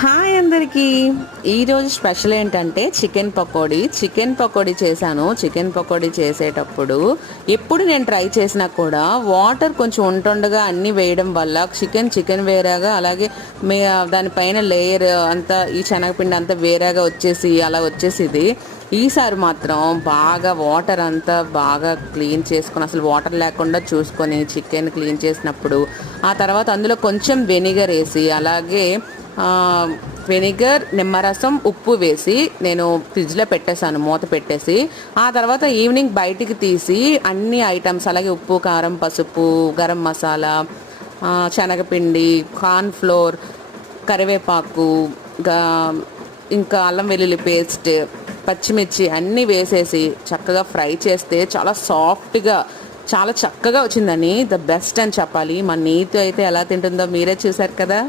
Hi అందరికీ. ఈరోజు special ఏంటంటే చికెన్ పకోడీ చేశాను. చికెన్ పకోడీ చేసేటప్పుడు ఎప్పుడు నేను ట్రై చేసినా కూడా వాటర్ కొంచెం ఉంటుండగా అన్నీ వేయడం వల్ల చికెన్ వేరేగా, అలాగే దానిపైన లేయర్ అంతా ఈ శనగపిండి అంతా వేరేగా అలా వచ్చేసింది. ఈసారి మాత్రం బాగా వాటర్ అంతా బాగా క్లీన్ చేసుకొని, అసలు వాటర్ లేకుండా చూసుకొని చికెన్ క్లీన్ చేసినప్పుడు ఆ తర్వాత అందులో కొంచెం వెనిగర్ వేసి, అలాగే వెనిగర్, నిమ్మరసం, ఉప్పు వేసి నేను ఫ్రిడ్జ్లో పెట్టేశాను మూత పెట్టేసి. ఆ తర్వాత ఈవినింగ్ బయటికి తీసి అన్ని ఐటమ్స్, అలాగే ఉప్పు, కారం, పసుపు, గరం మసాలా, శనగపిండి, కార్న్ ఫ్లోర్, కరివేపాకు, ఇంకా అల్లం వెల్లుల్లి పేస్ట్, పచ్చిమిర్చి అన్నీ వేసేసి చక్కగా ఫ్రై చేస్తే చాలా సాఫ్ట్గా, చాలా చక్కగా వచ్చిందని ద బెస్ట్ అని చెప్పాలి. మా నీతు అయితే ఎలా తింటుందో మీరే చూసారు కదా.